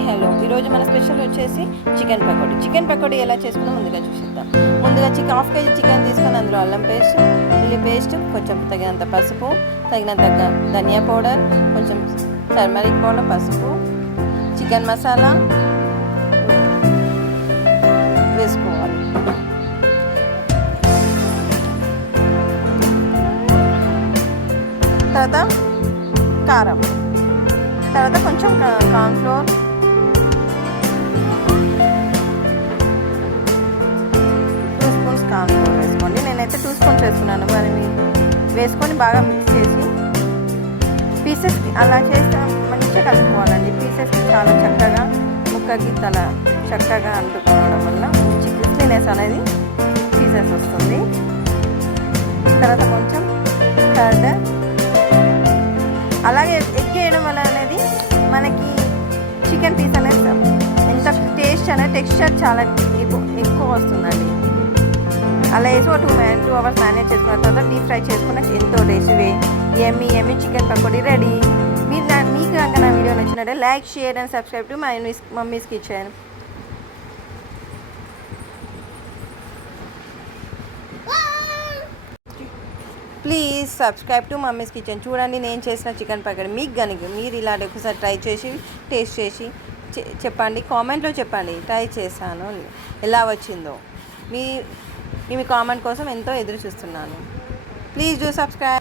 Hi hello ఈరోజు మన special వచ్చేసి చికెన్ పకోడీ. చికెన్ పకోడీ ఎలా చేసుకుందాం ముందుగా చూసిద్దాం. ముందుగా హాఫ్ కేజీ చికెన్ తీసుకొని అందులో అల్లం పేస్ట్, ఉల్లి పేస్ట్, కొంచెం తగినంత పసుపు, తగినంత ధనియా పౌడర్, కొంచెం టర్మరిక్ పౌడర్, పసుపు, చికెన్ మసాలా వేసుకోవాలి. తర్వాత కారం, తర్వాత కొంచెం కార్న్ఫ్లోర్, 2 స్పూన్స్ కార్న్ఫ్లోర్ వేసుకోండి. నేనైతే 2 స్పూన్స్ వేసుకున్నాను. మరి వేసుకొని బాగా మిక్స్ చేసి పీసెస్కి అలా చేస్తే మంచిగా కలుపుకోవాలండి. పీసెస్కి చాలా చక్కగా ముక్కకి చక్కగా అంటుకోవడం వల్ల మంచి క్రిస్పీనెస్ అనేది పీసెస్ వస్తుంది. తర్వాత కొంచెం కర్డ్, అలాగే ఎగ్ వేయడం వల్ల అనేది మనకి చికెన్ పీస్ అనేది ఎంత టేస్ట్ అనేది టెక్స్చర్ చాలా ఎక్కువ వస్తుందండి. అలా వేసి 2 అవర్స్ మ్యారినేట్ చేసుకున్న తర్వాత డీప్ ఫ్రై చేసుకున్న ఎంతో tasty yummy chicken pakodi ready. మీకు కనుక నా వీడియో నచ్చినట్టే like, share and subscribe to my mummy's kitchen. Please subscribe to mummy's kitchen. చూడండి నేను చేసిన చికెన్ పకోడీ. మీకు కనుక మీరు ఇలాంటి ఒకసారి ట్రై చేసి టేస్ట్ చేసి చెప్పండి, కామెంట్లో చెప్పండి ట్రై చేశాను ఎలా వచ్చిందో. మీ కామెంట్ కోసం ఎంతో ఎదురు చూస్తున్నాను. Please do subscribe.